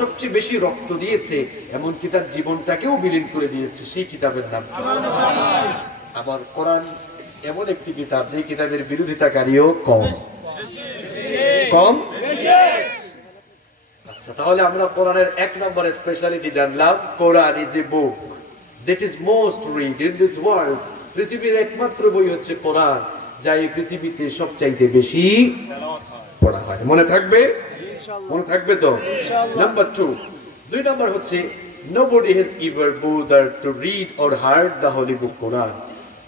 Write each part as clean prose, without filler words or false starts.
সবচেয়ে বেশি রক্ত দিয়েছে, এমনকি তার জীবনটাকেও বিলীন করে দিয়েছে, সেই কিতাবের নাম আমার কোরআন। এমন একটি কিতাব যে কিতাবের বিরোধিতাকারীও কম। আচ্ছা, তাহলে আমরা কোরআনের 1 নম্বর স্পেশালিটি জানলাম। Quran is a book that is most read in this world. পৃথিবীর একমাত্র বই হচ্ছে কোরআন, যা এই পৃথিবীতে সবচাইতে বেশি পড়া হয়। মনে থাকবে? মনে থাকবে তো? নাম্বার 2, 2 নম্বর হচ্ছে nobody has ever bothered to read or heard the holy book Quran.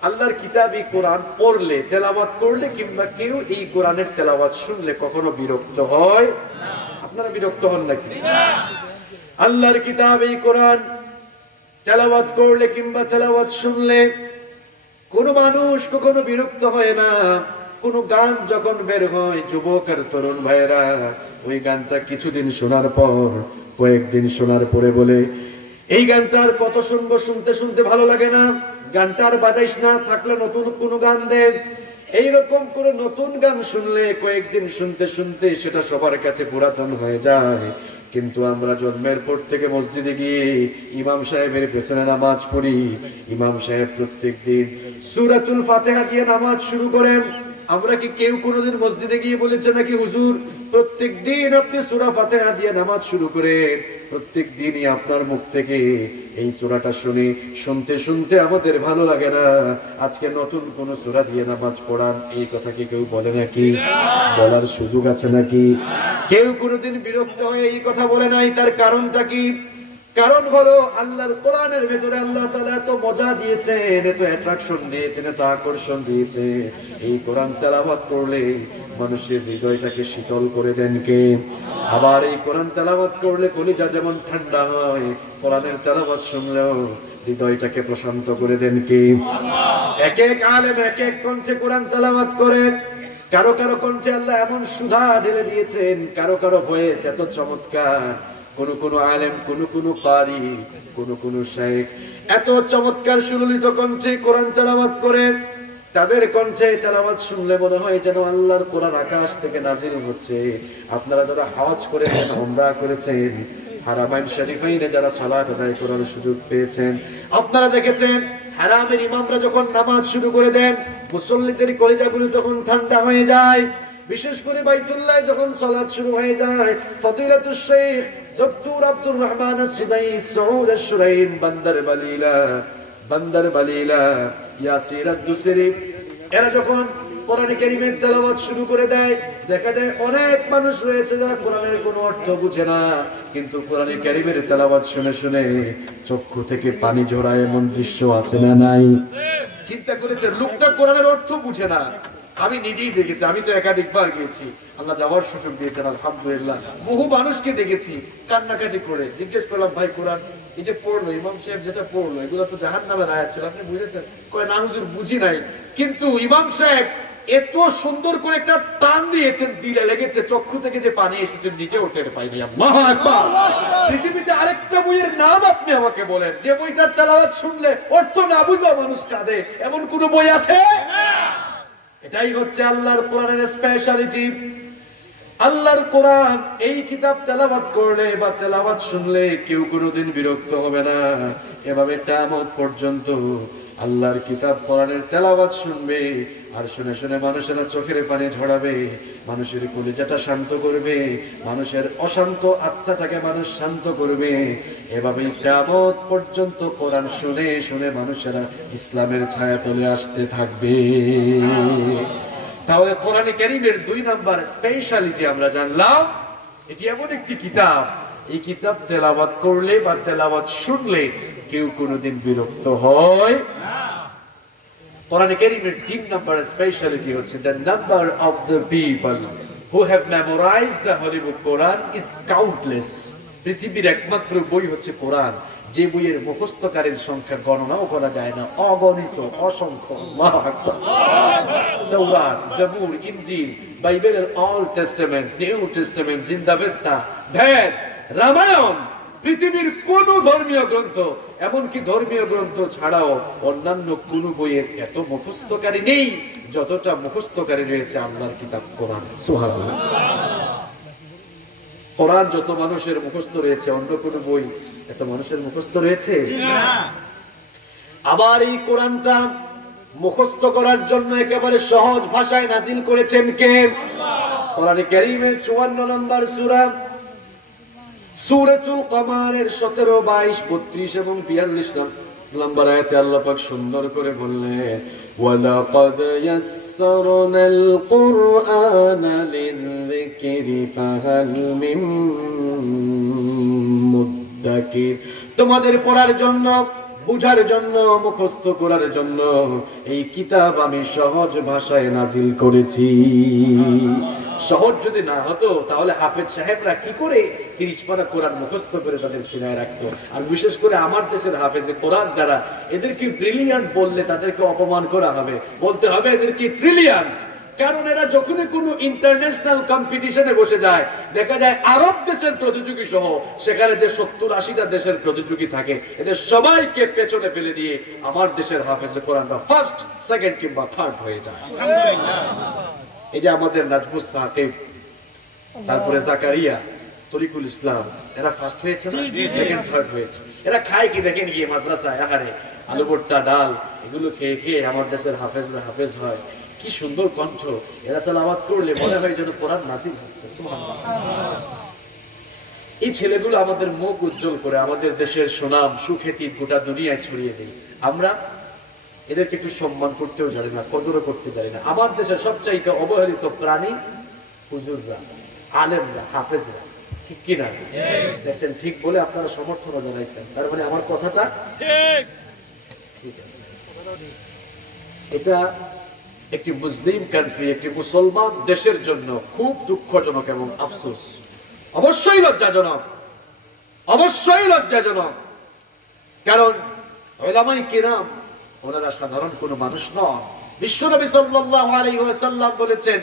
আল্লাহর কিতাব এই কোরআন পড়লে, তেলাওয়াত করলে কিংবা কেউ এই কোরআনের তেলাওয়াত শুনলে কখনো বিরক্ত হয় না। আপনারা বিরক্ত হন নাকি? আল্লাহর কিতাব এই কোরআন তেলাওয়াত করলে কিংবা তেলাওয়াত শুনলে কোন মানুষ কখনো বিরক্ত হয় না। কোন গান যখন বের হয়, যুবক আর তরুণ ভাইয়েরা ওই গানটা কিছুদিন শোনার পর, কয়েকদিন শোনার পরে বলে, এই গানটা আর কত শুনবো, শুনতে শুনতে ভালো লাগে না, গানটা আর বাজাইস না, থাকলে নতুন কোন গান দে। এইরকম কোন নতুন গান শুনলে কয়েকদিন শুনতে শুনতে সেটা সবার কাছে পুরাতন হয়ে যায়। কিন্তু আমরা জন্মের পর থেকে মসজিদে গিয়ে ইমাম সাহেবের পেছনে নামাজ পড়ি। ইমাম সাহেব প্রত্যেকদিন সূরাতুল ফাতিহা দিয়ে নামাজ শুরু করেন। আমরা কি কেউ কোনোদিন মসজিদে গিয়ে বলেছে নাকি, হুজুর প্রত্যেকদিন আপনি সূরা ফাতিহা দিয়ে নামাজ শুরু করেন, প্রত্যেকদিনই আপনার মুখ থেকে এই সূরাটা শুনি, শুনতে শুনতে আমাদের ভালো লাগে না, আজকে নতুন কোন সূরা দিয়ে নামাজ পড়ান? এই কথা কি কেউ বলে নাকি? বলার সুযোগ আছে নাকি? কেউ কোনোদিন বিরক্ত হয়ে এই কথা বলে নাই। তার কারণটা কি? কারণ হলো আল্লাহর কোরআনের ভেতরে আল্লাহ তাআলা এত মজা দিয়েছেন, এত অ্যাট্রাকশন দিয়েছেন, এত আকর্ষণ দিয়েছে। এই কোরআন তেলাওয়াত করলে মানুষের হৃদয়টাকে শীতল করে দেন কে? আবার এই কোরআন তেলাওয়াত করলে কলিজা যেমন ঠান্ডা হয়, কোরআনের তেলাওয়াত শুনলেও হৃদয়টাকে প্রশান্ত করে দেন কে? এক এক আলেম এক এক কণ্ঠে কোরআন তেলাওয়াত করে। কারো কারো কণ্ঠে আল্লাহ এমন সুধা ঢেলে দিয়েছেন, কারো কারো ভয়েস এত চমৎকার, কোন আলেম, কোন কারি, কোন শাইখ এত চমৎকার সুললিত কণ্ঠে কোরআন তেলাওয়াত করে। তাদের কণ্ঠে তেলাওয়াত শুনলে মনে হয় যেন আল্লাহর কোরআন আকাশ থেকে নাজিল হচ্ছে। আপনারা যারা হজ করেছেন, উমরা করেছেন, হারামাইন শরীফাইনে যারা সালাত আদায় করার সুযোগ পেয়েছেন, আপনারা দেখেছেন হারামের ইমামরা যখন নামাজ শুরু করে দেন, মুসল্লিদের কলিজাগুলো তখন ঠান্ডা হয়ে যায়। বিশেষ করে বাইতুল্লাহ যখন সালাত শুরু হয়ে যায়, ফদিলাতুশ শাইখ ডক্টর আব্দুর রহমান আস-সুদাইস, সৌদ আশ-শুরাইন, বান্দার বালিলা, ইয়াসির আদ-দুসরি, এরা যখন কোরআন কারীমের তেলাওয়াত শুরু করে দেয়, দেখা যায় অনেক মানুষ রয়েছে যারা কোরআনের কোনো অর্থ বুঝে না, কিন্তু কোরআন কারীমের তেলাওয়াত শুনে শুনে চক্ষু থেকে পানি ঝরায়, এমন দৃশ্য আছে না নাই? চিন্তা করেছেন, লোকটা কোরআনের অর্থ বুঝে না। আমি নিজেই দেখেছি, আমি তো একাধিকবার গিয়েছি, আল্লাহ যাওয়ার সুযোগ দিয়েছেন আলহামদুলিল্লাহ। বহু মানুষকে দেখেছি কান্নাকাটি করে। জিজ্ঞেস করলাম, ভাই কোরআন এই যে পড়লো, ইমাম সাহেব যেটা পড়লো, এগুলো তো জাহান্নামের আয়াত ছিল, আপনি বুঝেছেন? কয় না হুজুর, বুঝি নাই, কিন্তু ইমাম সাহেব এত সুন্দর করে একটা টান দিয়েছেন, দিলে লেগেছে, চক্ষু থেকে যে পানি এসেছে নিজে টের পাইনি। আল্লাহু আকবার। পৃথিবীতে আরেকটা বইয়ের নাম আপনি আমাকে বলেন, যে বইটার তেলাওয়াত শুনলে অর্থ না বুঝা মানুষ কাঁদে, এমন কোন বই আছে? এটাই হচ্ছে আল্লাহর কোরআনের স্পেশালিটি। আল্লাহর কোরআন এই কিতাব তেলাওয়াত করলে বা তেলাওয়াত শুনলে কেউ কোনোদিন বিরক্ত হবে না। এভাবে কিয়ামত পর্যন্ত আল্লাহর কিতাব কোরআনের তেলাওয়াত শুনবে, আর শুনে শুনে মানুষেরা চোখের পানি ঝরাবে, মানুষের কলিজাটা শান্ত করবে, মানুষের অশান্ত আত্মাটাকে মানুষ শান্ত করবে। এভাবে কিয়ামত পর্যন্ত কোরআন শুনে শুনে মানুষেরা ইসলামের ছায়াতলে আসতে থাকবে। তাহলে কোরআন কারীমের 2 নাম্বার স্পেশালিটি আমরা জানলাম, এটি এমন একটি কিতাব, এই কিতাব তেলাওয়াত করলে বা তেলাওয়াত শুনলে কেউ কোনোদিন বিরক্ত হয় না। কোরআন কারীমের 3 নাম্বার স্পেশালিটি হচ্ছে, the number of the people who have memorized the holy book Quran is countless. পৃথিবীর একমাত্র বই হচ্ছে কোরআন, যে বইয়ের মুখস্থকারীর সংখ্যা গণনাও করা যায় না, অগণিত, অসংখ্য। আল্লাহু আকবার। তাওরাত, জাবুর, ইনজিল, বাইবেলের অল টেস্টামেন্ট, নিউ টেস্টামেন্ট, জিন্দাবেস্তা, ভেদ, রামায়ণ, পৃথিবীর কোন ধর্মীয় গ্রন্থ, এমনকি ধর্মীয় গ্রন্থ ছাড়াও অন্যান্য কোন বইয়ের এত মুখস্থকারী নেই যতটা মুখস্থকারী রয়েছে আল্লাহর কিতাব কোরআন। সুবহানাল্লাহ। কোরআন যত মানুষের মুখস্থ রয়েছে, অন্য কোন বই এত মানুষের মুখস্থ রয়েছে? আবার এই কোরআনটা মুখস্থ করার জন্য একেবারে সহজ ভাষায় নাজিল করেছেন কে? কোরআনে কারীমের 54 নম্বর সূরা সূরাতুল কমারের 17, 22, 32 এবং 42 নম্বর আয়াতে আল্লাহ পাক সুন্দর করে বললেন, ওয়ালাকাদ ইয়াসসারনাল কুরআনা লিযিকরি ফাহাল মিন মুদ্দাকির। তোমাদের পড়ার জন্য, বুঝার জন্য, মুখস্থ করার জন্য এই কিতাব আমি সহজ ভাষায় নাজিল করেছি। সহজ যদি না হতো তাহলে হাফেজ সাহেবরা কি করে 30 পারা কোরআন মুখস্থ করে তাদের সিনায় রাখতো? আর বিশেষ করে আমার দেশের হাফেজে কোরআন যারা, এদেরকে ব্রিলিয়ান্ট বললে তাদেরকে অপমান করা হবে, বলতে হবে এদেরকে ট্রিলিয়ান্ট। কারণ এরা যখনই কোনো ইন্টারন্যাশনাল কম্পিটিশনে বসে যায়, দেখা যায় আরব দেশের প্রতিযোগী সহ সেখানে যে 70-80টা দেশের প্রতিযোগী থাকে, এদের সবাইকে পেছনে ফেলে দিয়ে আমার দেশের হাফেজে কোরআনটা ফার্স্ট, সেকেন্ড কিংবা থার্ড হয়ে যায়। এই যে আমাদের নাজমুস সাকিব, তারপরে জাকারিয়া, তরিকুল ইসলাম, এরা ফার্স্ট হয়েছে না, সেকেন্ড থার্ড হয়েছে। এরা খায় কি দেখেন গিয়ে মাদ্রাসায়, আহারে আলু ভর্তা, ডাল, এগুলো খেয়ে খেয়ে আমার দেশের হাফেজরা হাফেজ হয়। কি সুন্দর কণ্ঠ, এরা তেলাওয়াত করলে মনে হয় যেন কোরআন নাযিল হচ্ছে। সুবহানাল্লাহ। এই ছেলেগুলো আমাদের মুখ উজ্জ্বল করে আমাদের দেশের সুনাম সুখ্যাতি গোটা দুনিয়ায় ছড়িয়ে দেয়। আমরা এদেরকে একটু সম্মান করতেও জানি না, কদরও করতে জানি না। আমার দেশের সবচাইতে অবহেলিত প্রাণী হুজুররা, আলেমরা, হাফেজরা। ঠিক কি না? দেখছেন, ঠিক বলে আপনারা সমর্থন জানাইছেন, তার মানে আমার কথাটা ঠিক আছে। এটা একটি মুসলিম কান্ট্রি, একটি মুসলমান দেশের জন্য খুব দুঃখজনক এবং আফসোস, অবশ্যই লজ্জাজনক, অবশ্যই লজ্জাজনক। কারণ উলামায়ে কিরাম ওনারা সাধারণ কোনো মানুষ নন। বিশ্বনবী সাল্লাল্লাহু আলাইহি ওয়াসাল্লাম বলেছেন,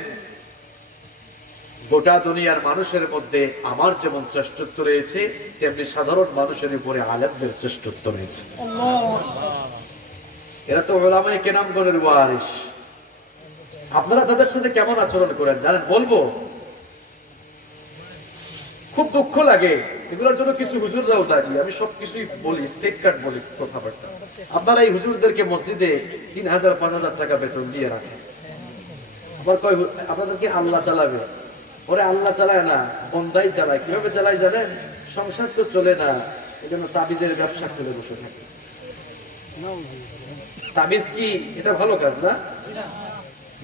গোটা দুনিয়ার মানুষের মধ্যে আমার যেমন শ্রেষ্ঠত্ব রয়েছে, তেমনি সাধারণ মানুষের উপরে আলেমদের শ্রেষ্ঠত্ব রয়েছে। এরা তো উলামায়ে কিরামগণের ওয়ারিস। আপনারা তাদের সাথে কেমন আচরণ করেন জানেন? বলবো, খুব দুঃখ লাগে। এগুলোর জন্য কিছু হুজুররাও দাঁড়িয়ে, আমি সবকিছুই বলি, স্টেট কার্ড বলি কথাবার্তা। আপনারা এই হুজুরদেরকে মসজিদে 3000-5000 টাকা বেতন দিয়ে রাখেন। আবার কয় আপনাদেরকে আল্লাহ চালাবে। ওরে আল্লাহ চালায় না, বন্দাই চালায়। কিভাবে চালায় জানেন? সংসার তো চলে না, এই জন্য তাবিজের ব্যবসা খুলে বসে থাকে। তাবিজ কি এটা ভালো কাজ না?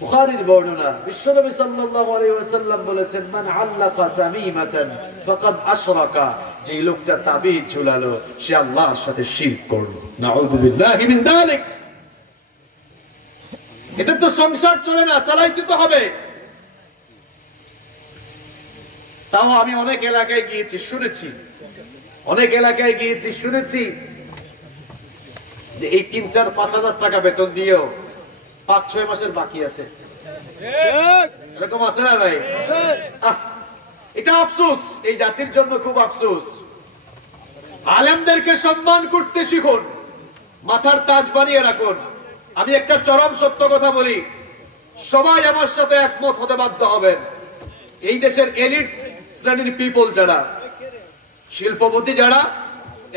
বুখারীর বর্ণনা, বিশ্বনবী সাল্লাল্লাহু আলাইহি ওয়াসাল্লাম বলেছেন, মান আল্লাকা তামিমাতান ফাকাদ আশরাকা, যে লোকটা তাবিজ ঝুলালো সে আল্লাহর সাথে শিরক করলো। নাউযু বিল্লাহি মিন যালিক। এটা তো সংসার চলে না, চালাইতে তো হবে। তাও আমি অনেক এলাকায় গিয়েছি, শুনেছি, অনেক এলাকায় গিয়েছি, শুনেছি যে এই 3-4-5 টাকা বেতন দিয়েও 5-6 মাসের বাকি আছে। এরকম আছে না ভাই? এটা আফসোস, এই জাতির জন্য খুব আফসোস। আলেমদেরকে সম্মান করতে শিখুন, মাথার তাজ বানিয়ে রাখুন। আমি একটা চরম সত্য কথা বলি, সবাই আমার সাথে একমত হতে বাধ্য হবেন। এই দেশের এলিট শ্রেণীর পিপল যারা, শিল্পপতি যারা,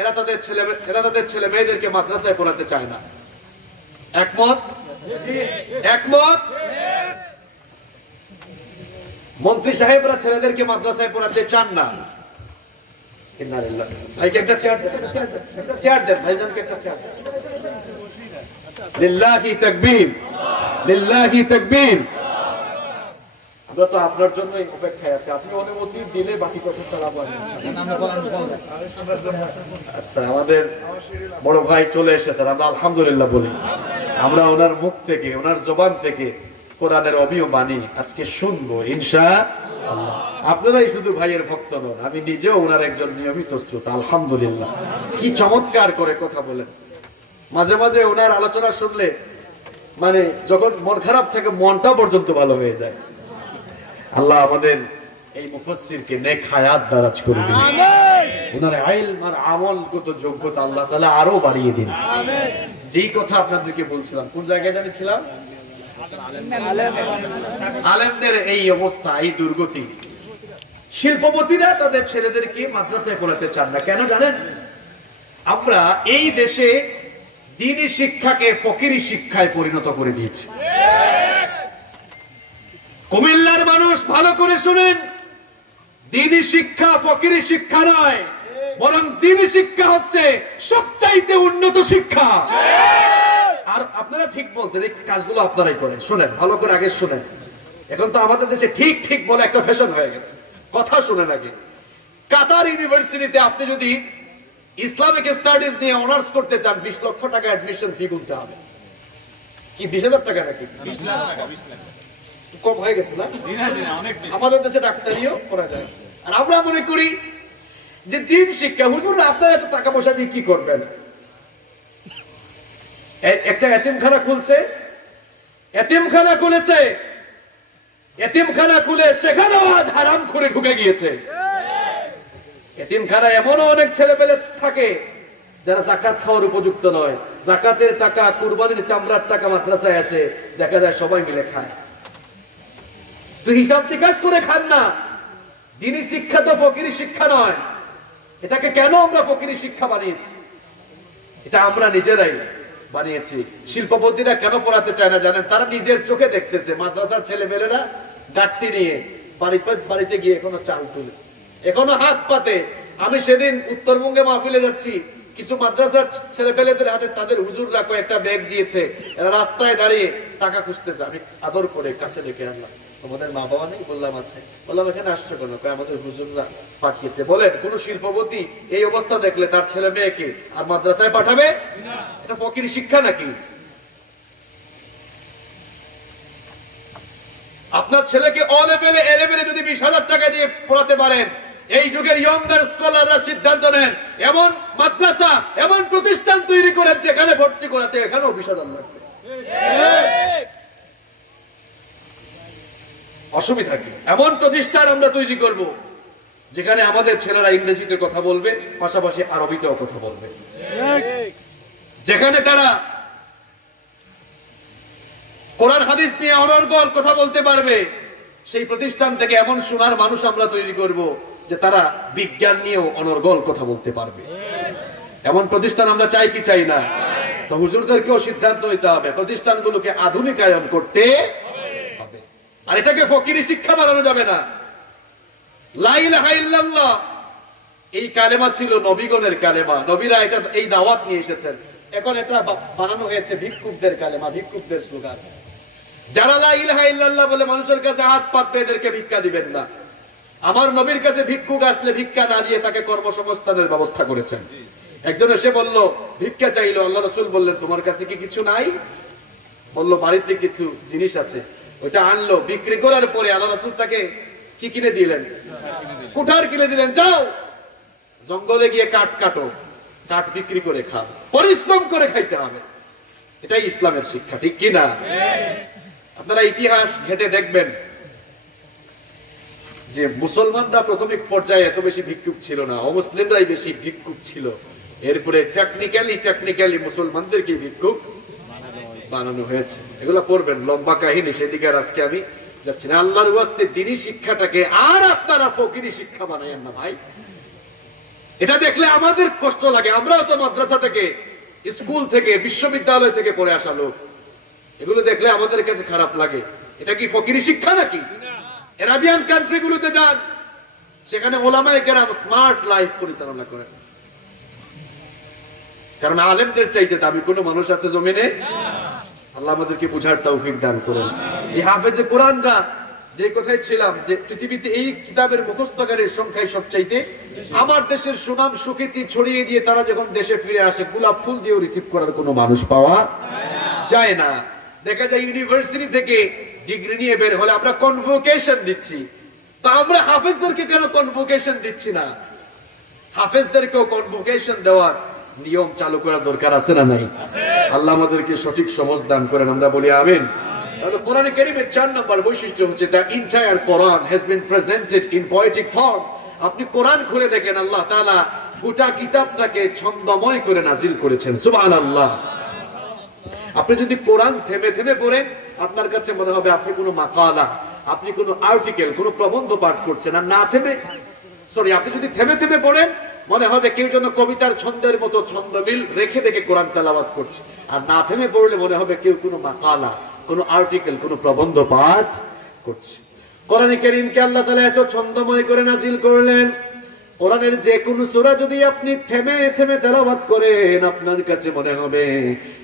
এরা তাদের ছেলে মেয়েদেরকে মাদ্রাসায় পড়াতে চায় না। একমত? একমত? মন্ত্রী সাহেবরা ছেলেদেরকে মাদ্রাসায় পড়াতে চান না। ভাইকে একটা চেয়ার দেন, একটা চেয়ার দেন, ভাইজানকে একটা চেয়ার দেন। লিল্লাহি তাকবীর, লিল্লাহি তাকবীর। আমরা তো আপনার জন্যই অপেক্ষায় আছি, আপনি অনুমতি দিলে বাকি কথা চালাবো। আচ্ছা, আমাদের বড় ভাই চলে এসেছেন, আমরা আলহামদুলিল্লাহ বলি। আমরা ওনার মুখ থেকে, ওনার জবান থেকে কোরআনের অমিয় বাণী আজকে শুনবো ইনশাআল্লাহ। আপনারাই শুধু ভাইয়ের ভক্ত নন, আমি নিজেও ওনার একজন নিয়মিত শ্রোতা। আলহামদুলিল্লাহ, কি চমৎকার করে কথা বলেন। মাঝে মাঝে ওনার আলোচনা শুনলে মানে যখন মন খারাপ থাকে মনটা পর্যন্ত ভালো হয়ে যায়। আল্লাহ আমাদের এই মুফাসসিরকে নেক হায়াত দারাজ করে দিন, ওনার ইলম আর আমলগত যোগ্যতা আল্লাহ তাআলা আরো বাড়িয়ে দিন। আমিন। যেই কথা আপনাদেরকে বলছিলাম, কোন জায়গায় জানিছিলাম? আলেমদের এই অবস্থা, এই দুর্গতি, শিল্পপতিরা তাদের ছেলেদেরকে মাদ্রাসায় পড়াতে চান না, কেন জানেন? আমরা এই দেশে দ্বীনি শিক্ষাকে ফকিরি শিক্ষায় পরিণত করে দিয়েছি। কুমিল্লার মানুষ ভালো করে শুনেন, দ্বীনি শিক্ষা ফকিরি শিক্ষা নয়, বরং দ্বীনি শিক্ষা হচ্ছে সবচাইতে উন্নত শিক্ষা। আর আপনারা ঠিক বলছেন, এই কাজগুলো আপনারাই করেন। শুনেন ভালো করে, আগে শুনেন। এখন তো আমাদের দেশে ঠিক ঠিক বলে একটা ফ্যাশন হয়ে গেছে, কথা শুনেন আগে। কাতার ইউনিভার্সিটিতে আপনি যদি ইসলামিক স্টাডিজ নিয়ে অনার্স করতে চান, 20 লক্ষ টাকা অ্যাডমিশন ফি গুনতে হবে। কি 20,000 টাকা নাকি? 20 লাখ টাকা। কম হয়ে গেছে না? আমাদের দেশে ডাক্তারিও করা যায়। আর আমরা মনে করি যে দ্বীন শিক্ষা, হুজুর আপনারা এত টাকা পয়সা দিয়ে কি করবেন? একটা এতিমখানা খুলছে, এতিমখানা খুলেছে, এতিমখানা খুলে সেখানেও আজ হারাম করে ঢুকে গিয়েছে। এতিমখানা এমনও অনেক ছেলেপেলে থাকে যারা যাকাত খাওয়ার উপযুক্ত নয়। যাকাতের টাকা, কুরবানির চামড়ার টাকা মাদ্রাসায় আসে, দেখা যায় সবাই মিলে খায়। তো হিসাব নিকাশ করে খান না। দ্বীনি শিক্ষা তো ফকিরি শিক্ষা নয়। এটাকে কেন আমরা ফকিরি শিক্ষা বানিয়েছি? এটা আমরা নিজেরাই বানিয়েছি। শিল্পপতিরা কেন পড়াতে চায় না জানেন? তারা নিজের চোখে দেখতেছে মাদ্রাসার ছেলেমেয়েরা গাঁটতি নিয়ে বাড়িতে গিয়ে এখনো চাল তুলে, এখনো হাত পাতে। আমি সেদিন উত্তরবঙ্গে মাহফিলে যাচ্ছি, কিছু মাদ্রাসার ছেলেপেলেদের হাতে তাদের হুজুররা কয়েকটা ব্যাগ দিয়েছে, এরা রাস্তায় দাঁড়িয়ে টাকা খুঁজতেছে। আমি আদর করে কাছে ডেকে আনলাম, তোমাদের মা বাবা নেই? বললাম আছে। বললাম এখানে আসছো কেন? আমাদের হুজুররা পাঠিয়েছে। বলেন কোন শিল্পপতি এই অবস্থা দেখলে তার ছেলে মেয়েকে আর মাদ্রাসায় পাঠাবে? এটা ফকিরি শিক্ষা নাকি? আপনার ছেলেকে অ লেভেলে এ লেভেলে যদি 20,000 টাকা দিয়ে পড়াতে পারেন, এই যুগের ইয়ঙ্গার স্কলাররা সিদ্ধান্ত নেন এমন মাদ্রাসা, এমন প্রতিষ্ঠান তৈরি করেন যেখানে ভর্তি করাতে এখানেও 20,000 লাগবে। অসুবিধা কি? এমন প্রতিষ্ঠান আমরা তৈরি করব যেখানে আমাদের ছেলেরা ইংরেজিতে কথা বলবে, পাশাপাশি আরবিতেও কথা বলবে, যেখানে তারা কোরআন হাদিস নিয়ে অনর্গল কথা বলতে পারবে। সেই প্রতিষ্ঠান থেকে এমন সোনার মানুষ আমরা তৈরি করব যে তারা বিজ্ঞান নিয়েও অনর্গল কথা বলতে পারবে। এমন প্রতিষ্ঠান আমরা চাই কি চাই না? তো হুজুরদেরকেও সিদ্ধান্ত নিতে হবে, প্রতিষ্ঠানগুলোকে আধুনিকায়ন করতে হবে। আর এটাকে ফকিরি শিক্ষা বানানো যাবে না। লা ইলাহা ইল্লাল্লাহ এই কালেমা ছিল নবীগণের কালেমা, নবীরা এটা এই দাওয়াত নিয়ে এসেছেন। এখন এটা বানানো হয়েছে ভিক্ষুকদের কালেমা, ভিক্ষুকদের স্লোগান। যারা লা ইলাহা ইল্লাল্লাহ বলে মানুষের কাছে হাত পাতবে, এদেরকে ভিক্ষা দিবেন না। আমার নবীর কাছে ভিক্ষুক আসলে ভিক্ষা না দিয়ে তাকে কর্মসংস্থানের ব্যবস্থা করেছেন। একজন এসে বলল, ভিক্ষা চাইলো, আল্লাহ রাসূল বললেন তোমার কাছে কি কিছু নাই? বলল বাড়িতে কিছু জিনিস আছে। ওটা আনলো, বিক্রি করার পরে আল্লাহ রাসূল তাকে কি কিনে দিলেন? কুঠার কিনে দিলেন। যাও জঙ্গলে গিয়ে কাঠ কাটো, কাঠ বিক্রি করে খাও, পরিশ্রম করে খাইতে হবে। এটাই ইসলামের শিক্ষা, ঠিক কি না? আপনারা ইতিহাস ঘেটে দেখবেন যে মুসলমানরা প্রাথমিক পর্যায়ে এত বেশি ভিক্ষুক ছিল না, অমুসলিমরাই বেশি ভিক্ষুক ছিল। এরপরে টেকনিক্যালি মুসলমানদেরকে ভিক্ষুক বানানো হয়েছে। এগুলো পড়বেন, লম্বা কাহিনী, সেদিকে আর আজকে আমি যাচ্ছি না। আল্লাহর ওয়াস্তে দ্বীনি শিক্ষাটাকে আর আপনারা ফকিরি শিক্ষা বানায়েন না ভাই। এটা দেখলে আমাদের কষ্ট লাগে। আমরাও তো মাদ্রাসা থেকে, স্কুল থেকে, বিশ্ববিদ্যালয় থেকে পড়ে আসা লোক। এগুলো দেখলে আমাদের কাছে খারাপ লাগে। এটা কি ফকিরি শিক্ষা নাকি? আরবিয়ান কান্ট্রি গুলোতে যান, সেখানে ওলামায়ে কেরাম স্মার্ট লাইফ পরিচালনা করেন। কারণ আলেমদের চাইতে দামি কোনো মানুষ আছে জমিনে? আল্লাহ আমাদেরকে বুঝার তৌফিক দান করেন। এই হাফেজে কোরআনরা, যে কথাই ছিলাম যে পৃথিবীতে এই কিতাবের মুখস্থকারীর সংখ্যাই সবচাইতে। আমার দেশের সুনাম সুখ্যাতি ছড়িয়ে দিয়ে তারা যখন দেশে ফিরে আসে, গোলাপ ফুল দিয়েও রিসিভ করার কোনো মানুষ পাওয়া যায় না। দেখা যায় ইউনিভার্সিটি থেকে ডিগ্রি নিয়ে বের হলে আমরা কনভোকেশন দিচ্ছি, তা আমরা হাফেজদেরকে কেন কনভোকেশন দিচ্ছি না? হাফেজদেরকেও কনভোকেশন দেওয়ার নিয়ম চালু করার দরকার আছে না নাই? আল্লাহ আমাদেরকে সঠিক সমঝ দান করেন, আমরা বলি আমিন। তাহলে কোরআনে কারীমের 4 নম্বর বৈশিষ্ট্য হচ্ছে the entire Quran has been presented in poetic form. আপনি কোরআন খুলে দেখেন, আল্লাহ তাআলা গোটা কিতাবটাকে ছন্দময় করে নাজিল করেছেন। সুবহানাল্লাহ। আপনি যদি কোরআন থেমে থেমে পড়েন, আপনার কাছে মনে হবে আপনি কোনো মাকালা, আপনি কোনো আর্টিকেল, কোনো প্রবন্ধ পাঠ করছেন আর না থেমে, সরি, আপনি যদি থেমে থেমে পড়েন মনে হবে কেউ যেন কবিতার ছন্দের মতো ছন্দমিল রেখে রেখে কোরআন তেলাওয়াত করছে, আর না থেমে পড়লে মনে হবে কেউ কোনো মাকালা, কোনো আর্টিকেল, কোনো প্রবন্ধ পাঠ করছে। কোরআনে কারীমকে আল্লাহ তাআলা এত ছন্দময় করে নাযিল করলেন, কোরআনের যে কোনো সূরা যদি আপনি থেমে থেমে তেলাওয়াত করেন আপনার কাছে মনে হবে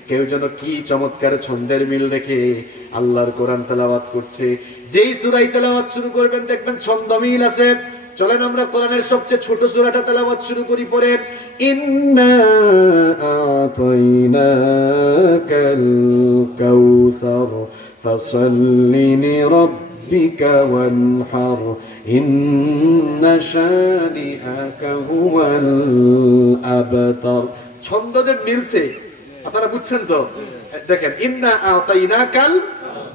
কেউ যেন কি চমৎকার ছন্দের মিল রেখে আল্লাহর কোরআন তেলাওয়াত করছে। যেই সূরাই তেলাওয়াত শুরু করবেন দেখবেন ছন্দ মিল আছে। চলেন আমরা কোরআনের সবচেয়ে ছোট সূরাটা তেলাওয়াত শুরু করি। পড়েন, ইন্না আতাইনাকাল কাউসার ফাসাল্লি লিরাব্বিকা ওয়ানহার ইন্না শানিআকা হুয়াল আবতার। ছন্দ যে মিলছে আপনারা বুঝছেন তো? দেখেন, ইন্না আতাইনাকাল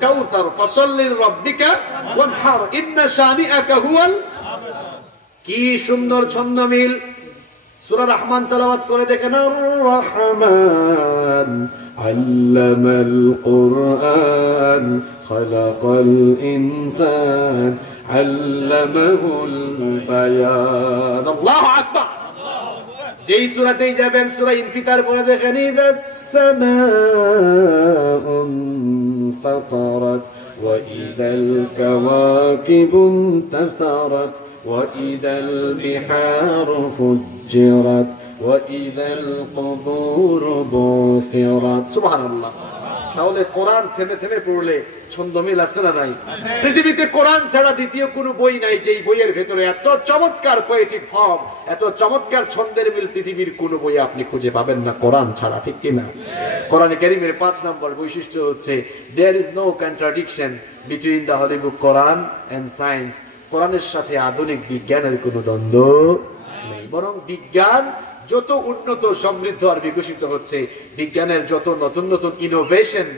কাউসার ফাসাল্লি লিরাব্বিকা ওয়ানহার ইন্না শানিআকা হুয়াল। কি সুন্দর ছন্দ মিল। সূরা রহমান তেলাওয়াত করে দেখেন, আর রহমান আল্লামাল কুরআন খালাকাল ইনসান আল্লামাহুল বায়ান। আল্লাহু আকবার। যেই সূরাতেই যাবেন সূরা ইনফিতার পড়ে দেখেন, ইযাস সামাউন ফাতারাত ওয়া ইযাল কাওয়াকিবু ইনতাসারাত وإذا البحار فجرت وإذا القبور بعثرت। সুবহানাল্লাহ। তাহলে কোরআন থেমে থেমে পড়লে ছন্দমিল আছে না নাই? পৃথিবীতে কোরআন ছাড়া দ্বিতীয় কোনো বই নাই যেই বইয়ের ভেতরে এত চমৎকার পোয়েটিক ফর্ম, এত চমৎকার ছন্দের মিল পৃথিবীর কোনো বই আপনি খুঁজে পাবেন না কোরআন ছাড়া, ঠিক কি না? কোরআনে কারীমের 5 নম্বর বৈশিষ্ট্য হচ্ছে there is no contradiction between the holy book Quran and science। কোরআনের সাথে আধুনিক বিজ্ঞানের কোনো দ্বন্দ্ব নেই, বরং বিজ্ঞান যত উন্নত, সমৃদ্ধ আর বিকশিত হচ্ছে, বিজ্ঞানের যত নতুন নতুন ইনোভেশন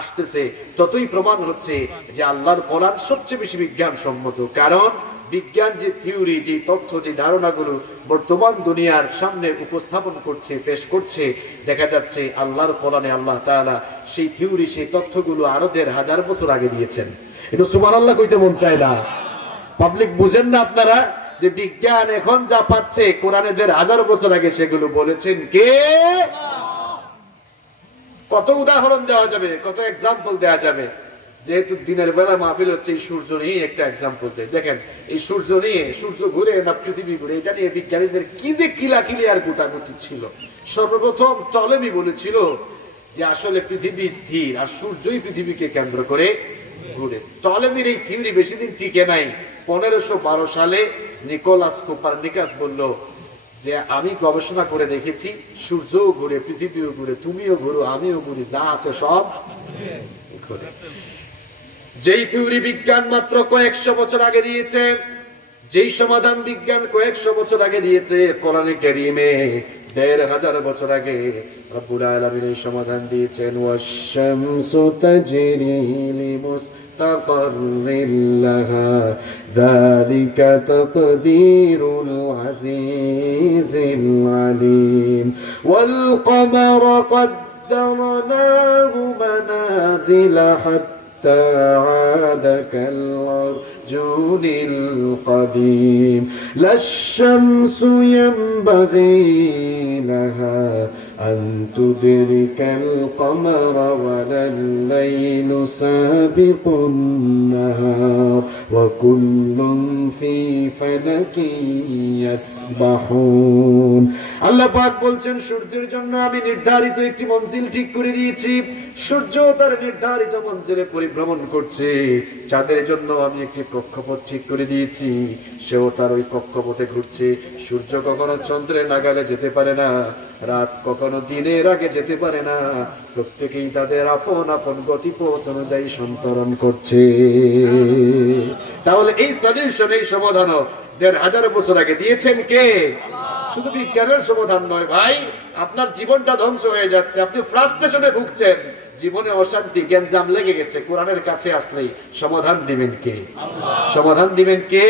আসতেছে, ততই প্রমাণ হচ্ছে যে আল্লাহর কোরআন সবচেয়ে বেশি বিজ্ঞানসম্মত। কারণ বিজ্ঞান যে থিওরি, যে তথ্য, যে ধারণাগুলো বর্তমান দুনিয়ার সামনে উপস্থাপন করছে, পেশ করছে, দেখা যাচ্ছে আল্লাহর কোরআনে আল্লাহ তাআলা সেই থিওরি, সেই তথ্যগুলো আরো 1,500 বছর আগে দিয়েছেন। এটা সুবহানাল্লাহ কইতে মন চায় না? পাবলিক বুঝেন না আপনারা যে বিজ্ঞান এখন যা পাচ্ছে কোরআনে 1,500 বছর আগে সেগুলো বলেছেন কে? কত উদাহরণ দেওয়া যাবে, কত এক্সাম্পল দেওয়া যাবে। যেহেতু দিনের বেলা মাহফিল হচ্ছে, এই সূর্য নিয়ে একটা এক্সাম্পল দেয়। দেখেন, এই সূর্য নিয়ে, সূর্য ঘুরে না পৃথিবী ঘুরে, এটা নিয়ে বিজ্ঞানীদের কি যে কিলাকিলি আর গুটাগুটি ছিল। সর্বপ্রথম টলেমি বলেছিল যে আসলে পৃথিবী স্থির আর সূর্যই পৃথিবীকে কেন্দ্র করে ঘুরে। টলেমির এই থিওরি বেশি দিন টিকে নাই। 1512 সালে নিকোলাস কোপারনিকাস বলল যে আমি গবেষণা করে দেখেছি সূর্যও ঘুরে, পৃথিবীও ঘুরে, তুমিও ঘুরো, আমিও ঘুরি, যা আছে সব ঘুরে। যেই থিওরি বিজ্ঞান মাত্র কয়েকশো বছর আগে দিয়েছে, যেই সমাধান বিজ্ঞান কয়েকশো বছর আগে দিয়েছে, কোরআনে কারীমে 1,500 বছর আগে রব্বুল আলামিন এই সমাধান দিয়েছেন। ওয়াশ-শামসু তাজরি লিমুস্তাকাররিন লাহা যালিকা তাকদীরুল আজিজিল আলীম ওয়াল কমারা কদ্দারনাহু মানাজিলা হাত্তা আদা كالعرجون القديم لا الشمس ينبغي لها أن تدرك القمر ولا الليل سابق النهار وكل في فلك يسبحون। আল্লাহ পাক বলছেন, সূর্যের জন্য আমি নির্ধারিত একটি মঞ্জিল ঠিক করে দিয়েছি, সূর্য তার নির্ধারিত মঞ্জিলে পরিভ্রমণ করছে। চাঁদের জন্য আমি একটি কক্ষপথ ঠিক করে দিয়েছি, সেও তার ওই কক্ষপথে ঘুরছে। সূর্য কখনো চন্দ্রের নাগালে যেতে পারে না, রাত কখনো দিনের আগে যেতে পারে না, প্রত্যেকেই তাদের আপন আপন গতিপথ অনুযায়ী সন্তরণ করছে। তাহলে এই সলিউশন, এই সমাধান 1,500 বছর আগে দিয়েছেন কে? শুধু বিজ্ঞানের সমাধান নয় ভাই, আপনার জীবনটা ধ্বংস হয়ে যাচ্ছে, আপনি ফ্রাস্ট্রেশনে ভুগছেন, জীবনে অশান্তি গ্যাঞ্জাম লেগে গেছে, কোরআনের কাছে আসলেই সমাধান দিবেন কে? সমাধান দিবেন কে?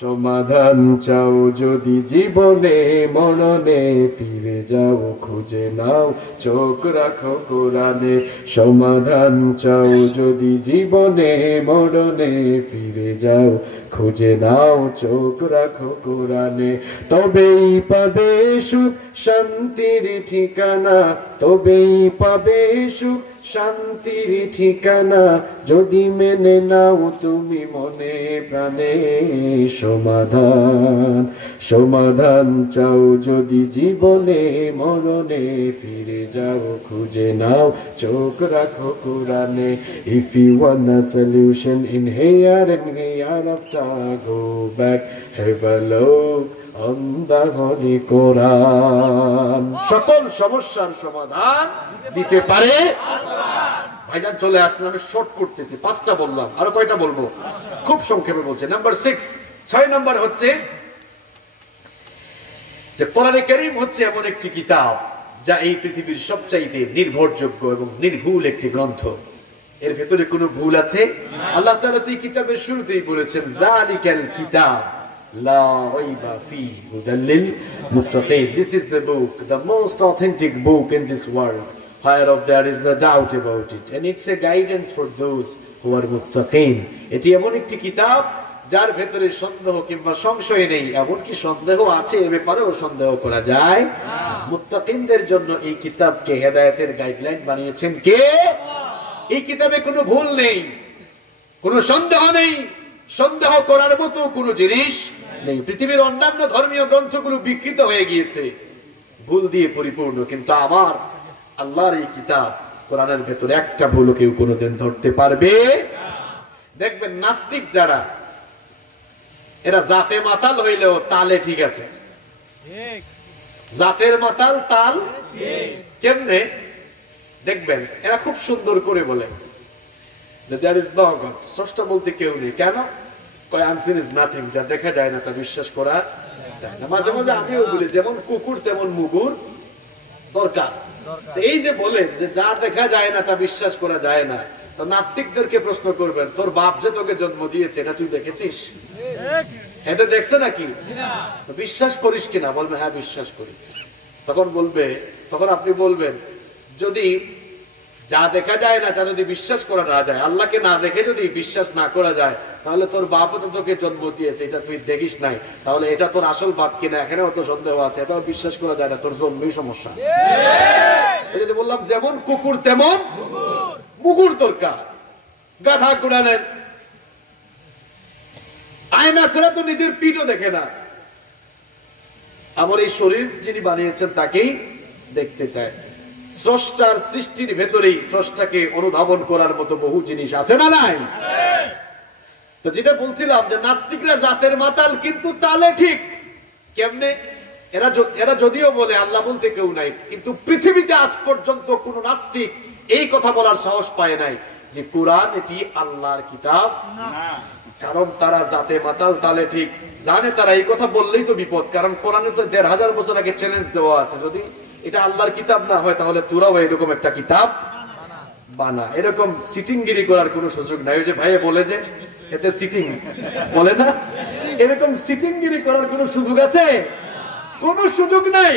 সমাধান চাও যদি জীবনে মরণে, ফিরে যাও খুঁজে নাও চোখ রাখো কোরআনে। সমাধান চাও যদি জীবনে মরণে, ফিরে যাও খুঁজে নাও চোখ রাখো কোরআনে। তবেই পাবে সুখ শান্তির ঠিকানা, তবেই পাবে সুখ শান্তির ঠিকানা, যদি মেনে নাও তুমি মনে প্রাণে। সমাধান সমাধান চাও যদি জীবনে মরণে, ফিরে যাও খুঁজে নাও চোখ রাখো কোরআনে। If you want a solution in here and hereafter, go back, have a look on the Holy Quran. সকল সমস্যার সমাধান দিতে পারে ভাইজান। চলে আসলে আমি শর্ট করতেছি, 5টা বললাম, আরো কয়টা বলবো খুব সংক্ষেপে বলছি। নাম্বার 6 নম্বর হচ্ছে যে কোরআনে কারীম হচ্ছে এমন একটি কিতাব যা এই পৃথিবীর সবচাইতে নির্ভরযোগ্য এবং নির্ভুল একটি গ্রন্থ। এর ভেতরে কোনো ভুল আছে? আল্লাহ তাআলা তো এই কিতাবের শুরুতেই বলেছেন যালিকাল কিতাব লা রাইবা ফীহি হুদাল লিল মুত্তাকিন। This is the book, the most authentic book in this world, whereof there is no doubt about it, and it's a guidance for those who are muttaqin. এটি এমন একটি কিতাব যার ভেতরে সন্দেহ কিংবা সংশয় নেই, এমনকি সন্দেহ আছে এ ব্যাপারেও সন্দেহ করা যায়। মুত্তাকিনদের জন্য এই কিতাবকে হেদায়েতের গাইডলাইন বানিয়েছেন কে? এই কিতাবে কোনো ভুল নেই, কোনো সন্দেহ নেই, সন্দেহ করার মতো কোনো জিনিস নেই। পৃথিবীর অন্যান্য ধর্মীয় গ্রন্থগুলো বিকৃত হয়ে গিয়েছে, ভুল দিয়ে পরিপূর্ণ, কিন্তু আমার আল্লাহর এই কিতাব কোরআনের ভেতরে একটা ভুল কেউ কোনোদিন ধরতে পারবে। দেখবেন নাস্তিক যারা, এরা জাতে মাতাল হইলেও তালে ঠিক আছে। জাতের মাতাল তাল কেমনে দেখবেন, এরা খুব সুন্দর করে বলে there is no God, স্রষ্টা বলতে কেউ নেই। কেন? কয় unseen is nothing, যা দেখা যায় না তা বিশ্বাস করা যায় না। মাঝে মাঝে আমিও বলি যেমন কুকুর তেমন মুগুর দরকার। এই যে বলে যে যা দেখা যায় না তা বিশ্বাস করা যায় না, তো নাস্তিকদেরকে প্রশ্ন করবেন তোর বাপ যে তোকে জন্ম দিয়েছে এটা তুই দেখেছিস? এটা দেখছে নাকি? বিশ্বাস করিস কিনা? বলবে হ্যাঁ বিশ্বাস করি। তখন আপনি বলবেন যদি যা দেখা যায় না তা যদি বিশ্বাস করা না যায়, আল্লাহকে না দেখে যদি বিশ্বাস না করা যায়, তাহলে তোর বাপও তো তোকে জন্ম দিয়েছে, এটা তুই দেখিস নাই, তাহলে এটা তোর আসল বাপ কিনা এখানেও তো সন্দেহ আছে, এটাও বিশ্বাস করা যায় না, তোর জন্মই সমস্যা আছে। এই যে বললাম যেমন কুকুর তেমন মুগুর দরকার। গাধা কোরআনের আয়না ছাড়া তো নিজের পিঠও দেখে না। আমার এই শরীর যিনি বানিয়েছেন তাকেই দেখতে চায়। স্রষ্টার সৃষ্টির ভেতরেই স্রষ্টাকে অনুধাবন করার মতো বহু জিনিস আছে না নাই? তো যেটা বলছিলাম যে নাস্তিকরা জাতের মাতাল কিন্তু তালে ঠিক। কেমনে? এরা যদিও বলে আল্লাহ বলতে কেউ নাই, কিন্তু পৃথিবীতে আজ পর্যন্ত কোন নাস্তিক এই কথা বলার সাহস পায় নাই যে কোরআন এটি আল্লাহর কিতাব না। কারণ তারা জাতে মাতাল তালে ঠিক জানে, তারা এই কথা বললেই তো বিপদ। কারণ কোরআনে তো ১৫০০ বছর আগে চ্যালেঞ্জ দেওয়া আছে, যদি এটা আল্লাহর কিতাব না হয় তাহলে তোরাও এরকম একটা কিতাব বানা। এরকম সিটিংগিরি করার কোনো সুযোগ নাই। ওই যে ভাইয়া বলে যে এতে সিটিং বলে না, এরকম সিটিংগিরি করার কোনো সুযোগ আছে? কোনো সুযোগ নাই,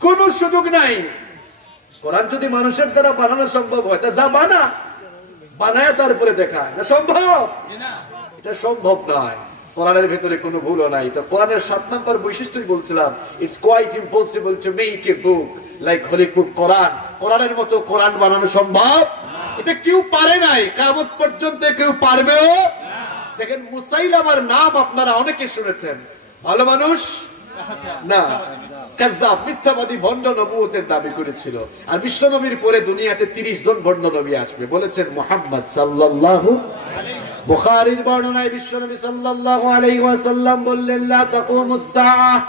কোনো সুযোগ নাই। কোরআন যদি মানুষের দ্বারা বানানো সম্ভব হয় তা যা বানায় তারপরে দেখা এটা সম্ভব? এটা সম্ভব নয়। কোরআনের ভিতরে কোনো ভুলও নাই। তো কোরআনের ৭ নম্বর বৈশিষ্ট্যই বলছিলাম, it's quite impossible to make a book like holy book Quran. কোরআনের মতো কোরআন বানানো সম্ভব? এটা কেউ পারে নাই, কিয়ামত পর্যন্ত কেউ পারবেও না। দেখেন মুসাইলামার নাম আপনারা অনেকে শুনেছেন, ভালো মানুষ না, কাযযাব, মিথ্যাবাদী, ভণ্ড নবুয়তের দাবি করেছিল। আর বিশ্ব নবীর পরে দুনিয়াতে ৩০ জন ভণ্ড নবী আসবে বলেছেন মুহাম্মদ সাল্লাল্লাহু আলাইহি। বুখারীর বর্ণনায় বিশ্বনবী সাল্লাল্লাহু আলাইহি ওয়াসাল্লাম বললেন লা তাকুমুস সাআহ,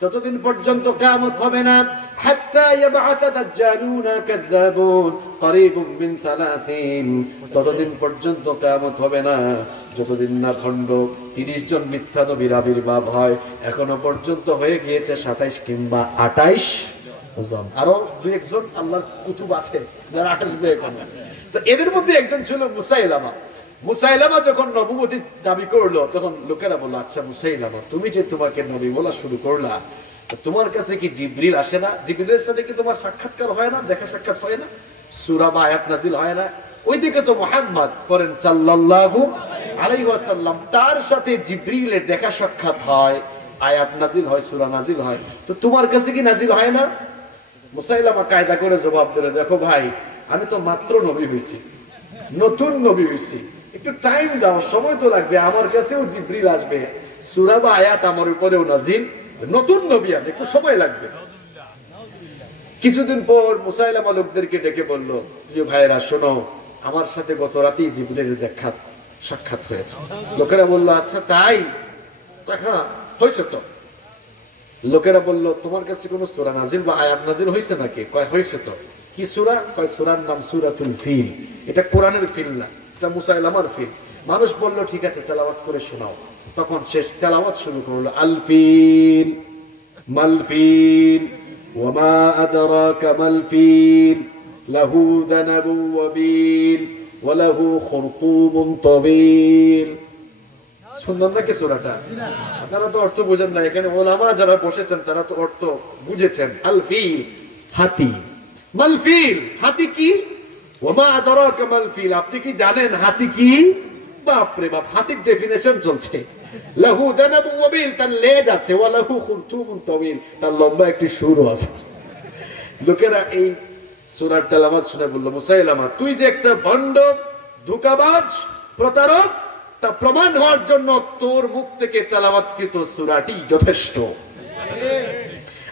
ততদিন পর্যন্ত কিয়ামত হবে না, হাত্তা ইয়াবআতা দাজ্জালুনা কাযযাবুন করিবুম মিন ৩০, ততদিন পর্যন্ত কিয়ামত হবে না যতদিন না ভণ্ড ৩০ জন মিথ্যা নবীর আবির্ভাব হয়। এখনো পর্যন্ত হয়ে গিয়েছে ২৭ কিংবা ২৮ জন, আরো ২-১ জন আল্লাহর কুতুব আছে যারা আসবে এখন। তো এদের মধ্যে একজন ছিল মুসাইলামা। মুসাইলামা যখন নবুয়তি দাবি করলো তখন লোকেরা বলল, আচ্ছা মুসাইলামা, তুমি যে তোমাকে নবী বলা শুরু করলা, তোমার কাছে কি জিবরিল আসে না? জিবরিলের সাথে কি তোমার সাক্ষাৎকার হয় না, দেখা সাক্ষাৎ হয় না, সূরা বা আয়াত নাযিল হয় না? ওইদিকে তো মুহাম্মদ করেন সাল্লাল্লাহু আলাইহি ওয়াসাল্লাম, তার সাথে জিবরিলের দেখা সাক্ষাৎ হয়, আয়াত নাযিল হয়, সূরা নাযিল হয়, তো তোমার কাছে কি নাযিল হয় না? মুসাইলামা কায়দা করে জবাব দিল, দেখো ভাই, আমি তো মাত্র নবী হইছি, নতুন নবী হইছি, একটু টাইম দাও, সময় তো লাগবে, আমার কাছেও জিবরিল আসবে, সূরা বা আয়াত আমার উপরেও নাযিল, নতুন নবী, আমি একটু সময় লাগবে। কিছুদিন পর মুসাইলামা লোকদেরকে ডেকে বলল, প্রিয় ভাইয়েরা শোনো, আমার সাথে গত রাতেই জিবরিলের দেখা সাক্ষাৎ হয়েছে। লোকেরা বলল, আচ্ছা তাই? হ্যাঁ হয়েছে তো। লোকেরা বলল, তোমার কাছে কোনো সূরা নাযিল বা আয়াত নাযিল হয়েছে নাকি? কয় হয়েছে তো। কি সূরা? কয় সূরার নাম সূরাতুল ফিল। এটা কোরআনের ফিল না, এটা মুসাইলামার ফিল। মানুষ বলল, ঠিক আছে তেলাওয়াত করে শোনাও। তখন শেষ তেলাওয়াত শুরু করলো, আল ফিল মাল ফিল ওয়ামা আদরাকা মাল ফিল লাহু যানাবু ওয়া বিল ওয়া লাহু খুরতুমুন তাওয়িল। সুন্দর নাকি সূরাটা? আপনারা তো অর্থ বুঝেন না, এখানে ওলামা যারা বসেছেন তারা তো অর্থ বুঝেছেন। আল ফিল, হাতি। মাল ফিল, হাতি কি? ওয়ামা আদরাকা মাল ফিল, আপনি কি জানেন হাতি কি? বাপ রে বাপ, হাতির ডেফিনেশন চলছে। লাহু যানাবু ওয়া বিল, তার লেজ আছে, ওয়া লাহু খুরতুমুন তাওয়িল, তার লম্বা একটি সুরও আছে। লোকেরা এই সূরার তেলাওয়াত শুনে বলল, মুসাইলামা, তুই যে একটা ভণ্ড, ধোঁকাবাজ, প্রতারক, তা প্রমাণ হওয়ার জন্য তোর মুখ থেকে তেলাওয়াতকৃত সূরাটি যথেষ্ট।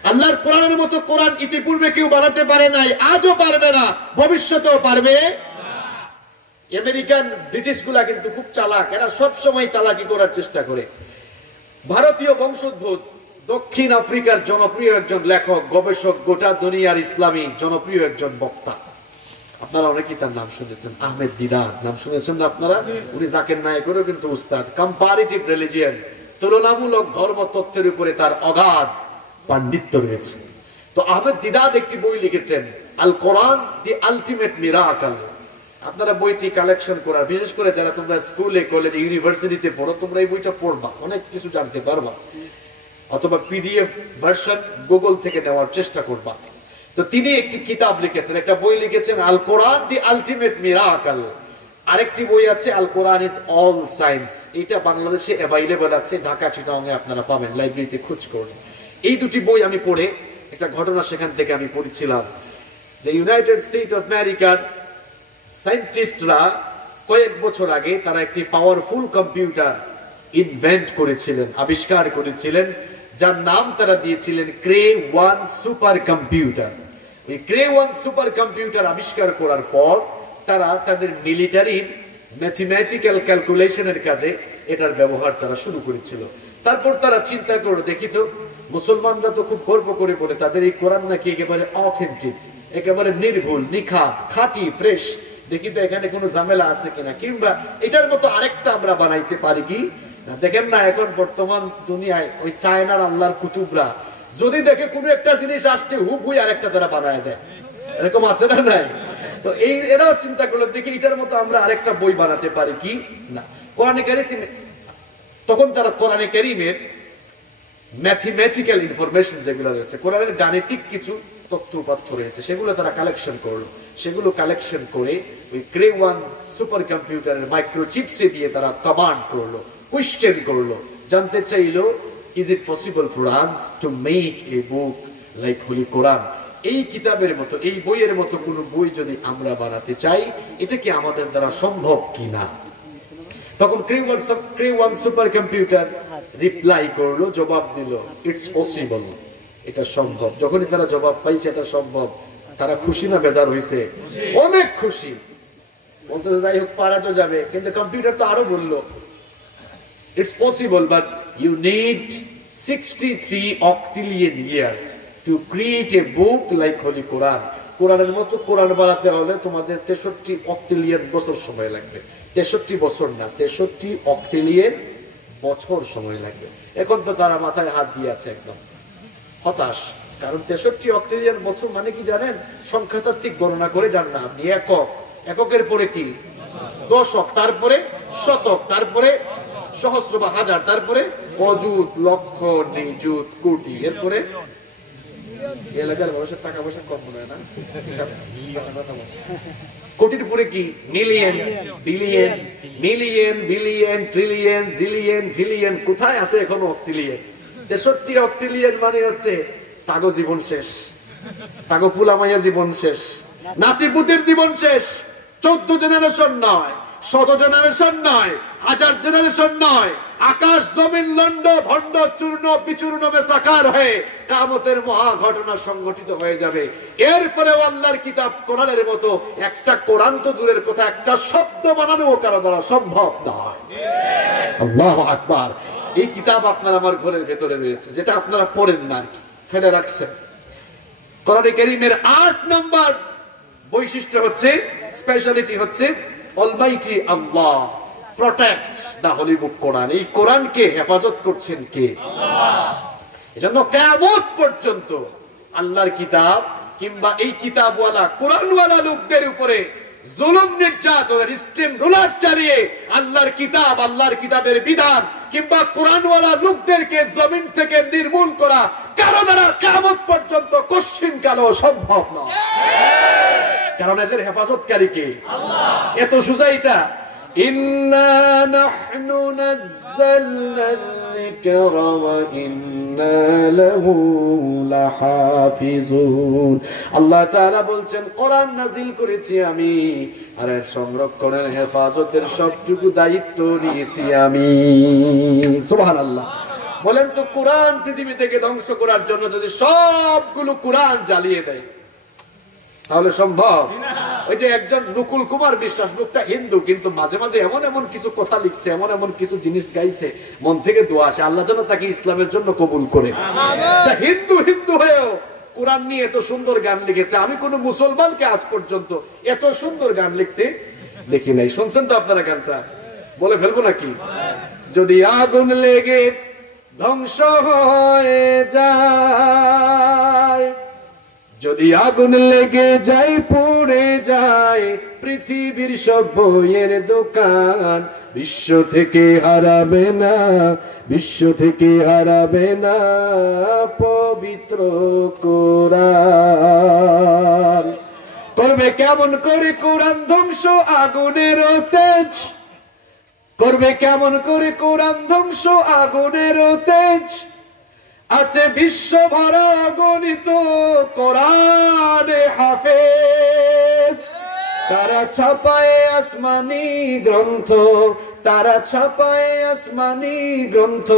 আল্লাহর কোরআনের মতো কোরআন ইতিপূর্বে কেউ বানাতে পারে নাই, আজও পারবে না, ভবিষ্যতেও পারবে না। আমেরিকান ব্রিটিশ গুলা কিন্তু খুব চালাক, এরা সব সময় চালাকি করার চেষ্টা করে। ভারতীয় বংশোদ্ভূত দক্ষিণ আফ্রিকার জনপ্রিয় একজন লেখক, গবেষক, গোটা দুনিয়ার ইসলামী জনপ্রিয় একজন বক্তা, আপনারা অনেকেই তার নাম শুনেছেন, আহমেদ দিদার নাম শুনেছেন না আপনারা? উনি জাকির নায়েকেরও কিন্তু উস্তাদ। কম্পারেটিভ রিলিজিয়ন, তুলনামূলক ধর্ম তত্ত্বের উপরে তার অগাধ পাণ্ডিত্য রয়েছে। তো আহমেদ দিদার একটি বই লিখেছেন, আল কোরআন দি আলটিমেট মিরাকল। আপনারা বইটি কালেকশন করার, বিশেষ করে যারা তোমরা স্কুলে, কলেজে, ইউনিভার্সিটিতে পড়ো, তোমরা এই বইটা পড়বা, অনেক কিছু জানতে পারবা, অথবা পিডিএফ ভার্সন গুগল থেকে নেওয়ার চেষ্টা করবা। তো তিনি একটি কিতাব লিখেছেন, একটা বই লিখেছেন, আল কোরআন দি আলটিমেট মিরাকল। আরেকটি বই আছে, আল কোরআন ইজ অল সায়েন্স। এটা বাংলাদেশে অ্যাভেলেবল আছে, ঢাকা চিটাগাং এ আপনারা পাবেন, লাইব্রেরিতে খোঁজ করুন। এই দুটি বই আমি পড়ে একটা ঘটনা সেখান থেকে আমি পড়েছিলাম যে ইউনাইটেড স্টেট অফ আমেরিকার সায়েন্টিস্টরা কয়েক বছর আগে তারা একটি পাওয়ারফুল কম্পিউটার ইনভেন্ট করেছিলেন, আবিষ্কার করেছিলেন, যার নাম তারা দিয়েছিলেন ক্রে-1 সুপার কম্পিউটার। এই ক্রে-1 সুপার কম্পিউটার আবিষ্কার করার পর তারা তাদের মিলিটারির ম্যাথমেটিক্যাল ক্যালকুলেশনের কাজে এটার ব্যবহার তারা শুরু করেছিল। তারপর তারা চিন্তা করে, দেখি তো মুসলমানরা তো খুব গর্ব করে বলে তাদের এই কোরআন নাকি একেবারে অথেন্টিক, একেবারে নির্ভুল, নিখাত, খাঁটি, ফ্রেশ। দেখি তো এখানে কোনো ঝামেলা আছে কিনা, কিংবা এটার মতো আরেকটা আমরা বানাইতে পারি কি না। দেখেন না এখন বর্তমান দুনিয়ায় ওই চায়নার আল্লাহর কুতুবরা যদি দেখে কোনো একটা জিনিস আসছে, হুবহুই আরেকটা তারা বানায় দেয়, এরকম আছে না নাই? তো এই এরাও চিন্তা করলো, দেখি এটার মতো আমরা আরেকটা বই বানাতে পারি কি না। কোরআনে কারিমে তখন তারা কোরআনে কারিমের ম্যাথমেটিক্যাল ইনফরমেশন যেগুলো রয়েছে, কোরআনের গাণিতিক কিছু তথ্য উপাত্ত রয়েছে, সেগুলো তারা কালেকশন করলো। সেগুলো কালেকশন করে ওই ক্রে-1 সুপার কম্পিউটারের মাইক্রোচিপসে দিয়ে তারা কমান্ড করলো, কোয়েশ্চেন করলো, জানতে চাইলো, is it possible for us to make a book like holy Quran? এই কিতাবের মতো, এই বইয়ের মতো কোন বই যদি আমরা বানাতে চাই, এটা কি আমাদের দ্বারা সম্ভব কিনা? তখন ক্রে-1 সুপার কম্পিউটার রিপ্লাই করলো, জবাব দিল, ইটস পসিবল, এটা সম্ভব। যখনই তারা জবাব পাইছে এটা সম্ভব, তারা খুশি না বেজার হয়েছে? অনেক খুশি। বলতেছে যাই হোক, পারা তো যাবে, কিন্তু কম্পিউটার তো আরো বললো, it's possible but you need 63 octillion years to create a book like Holy Quran. কোরআনের মতো কোরআন বানাতে হলে তোমাদের 63 octillion বছর সময় লাগবে। 63 বছর না, 63 octillion বছর সময় লাগবে। এখন তো তারা মাথায় হাত দিয়ে আছে, একদম হতাশ। কারণ 63 octillion বছর মানে কি জানেন? সংখ্যাতাত্ত্বিক গণনা করে যান না আপনি, একক, এককের পরে কি দশক, তারপরে শতক, তারপরে সহস্র বা হাজার, তারপরে অযুত, লক্ষ, নিযুত, কোটি, এরপরে এলাকার মানুষের টাকা পয়সা কম মনে হয় না, কোটির পরে কি million, billion, million, billion, trillion, zillion, ফিলিয়ন, কোথায় আছে এখনো অক্টিলিয়ন? 63 অক্টিলিয়ন মানে হচ্ছে তাগো জীবন শেষ, তাগো পুলামাইয়া জীবন শেষ, নাতিপুতির জীবন শেষ। 14 জেনারেশন নয়, 100 জেনারেশন নয়, 1000 জেনারেশন নয়, আকাশ জমিন লন্ড ভন্ড চূর্ণ বিচূর্ণ বেসাকার হয়ে কিয়ামতের মহা ঘটনা সংঘটিত হয়ে যাবে। এরপরে আল্লাহর কিতাব কোরআনের মতো একটা কোরআন তো দূরের কথা, একটা শব্দ বানানো কারো দ্বারা সম্ভব নয়। আল্লাহু আকবার। এই কিতাব আপনার আমার ঘরের ভেতরে রয়েছে, যেটা আপনারা পড়েন না, ফেলে রাখছেন। কোরআনে কারীমের 8 নাম্বার বৈশিষ্ট্য হচ্ছে, স্পেশালিটি হচ্ছে, অলমাইটি আল্লাহ প্রটেক্টস দা হোলি বুক কোরআন। এই কোরআনকে হেফাজত করছেন কে? আল্লাহ। এজন্য কিয়ামত পর্যন্ত আল্লাহর কিতাব কিংবা এই কিতাবওয়ালা কোরআনওয়ালা লোকদের উপরে জুলুম নির্যাতনের স্টিম রুলার চালিয়ে আল্লাহর কিতাব, আল্লাহর কিতাবের বিধান কিংবা কোরআনওয়ালা লোকদেরকে জমিন থেকে নির্মূল করা কারো দ্বারা কিয়ামত পর্যন্ত কোশ্চিন কালো সম্ভব নয়। কারণ এদের হেফাজতকারী কে? আল্লাহ। এত সোজা এটা। ইন্না নাহনু নাযালনা যিকরা ওয়া ইন্না লাহু লাহাফিজুন। আল্লাহ তাআলা বলছেন, কোরআন নাজিল করেছি আমি, আর এর সংরক্ষণের হেফাজতের সবটুকু দায়িত্ব নিয়েছি আমি। সুবহানাল্লাহ। বলেন তো, কোরআন পৃথিবী থেকে ধ্বংস করার জন্য যদি সবগুলো কোরআন জ্বালিয়ে দেয় তাহলে সম্ভব? ওই যে একজন নকুল কুমার বিশ্বাস, লোকটা হিন্দু, কিন্তু মাঝে মাঝে এমন এমন কিছু কথা লিখছে, এমন এমন কিছু জিনিস গাইছে, মন থেকে দোয়া আসে আল্লাহ যেন তাকে ইসলামের জন্য কবুল করে। হিন্দু হিন্দু হয়েও কোরআন নিয়ে এত সুন্দর গান লিখেছে। আমি কোন মুসলমানকে আজ পর্যন্ত এত সুন্দর গান লিখতে দেখি নাই। শুনছেন তো আপনারা গানটা? বলে ফেলবো নাকি? যদি আগুন লেগে ধ্বংস হয়ে যায়, যদি আগুন লেগে যায় পুড়ে যায় পৃথিবীর সব বইয়ের দোকান, বিশ্ব থেকে হারাবে না, বিশ্ব থেকে হারাবে না পবিত্র কোরআন। করবে কেমন করে কোরআন ধ্বংস আগুনের তেজ, করবে কেমন করে কোরআন ধ্বংস আগুনের তেজ, আছে বিশ্ব ভরা গণিত কোরআনে হাফেজ। তারা ছাপায় আসমানি গ্রন্থ, তারা ছাপায় আসমানি গ্রন্থ,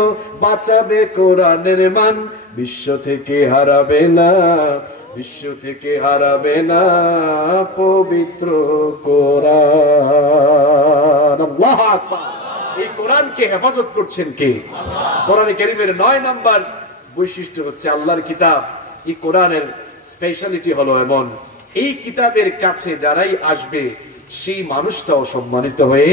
বাঁচাবে কোরআনের মান, বিশ্ব থেকে হারাবে না, বিশ্ব থেকে হারাবে না পবিত্র কোরআন। আল্লাহু আকবার। এই কোরআনকে হেফাজত করছেন কে? কোরআনে কারীমের 9 নাম্বার বৈশিষ্ট্য হচ্ছে আল্লাহর কিতাব। এই কোরআনের স্পেশালিটি হলো এমন, এই কিতাবের কাছে যারাই আসবে সেই মানুষটাও সম্মানিত হয়ে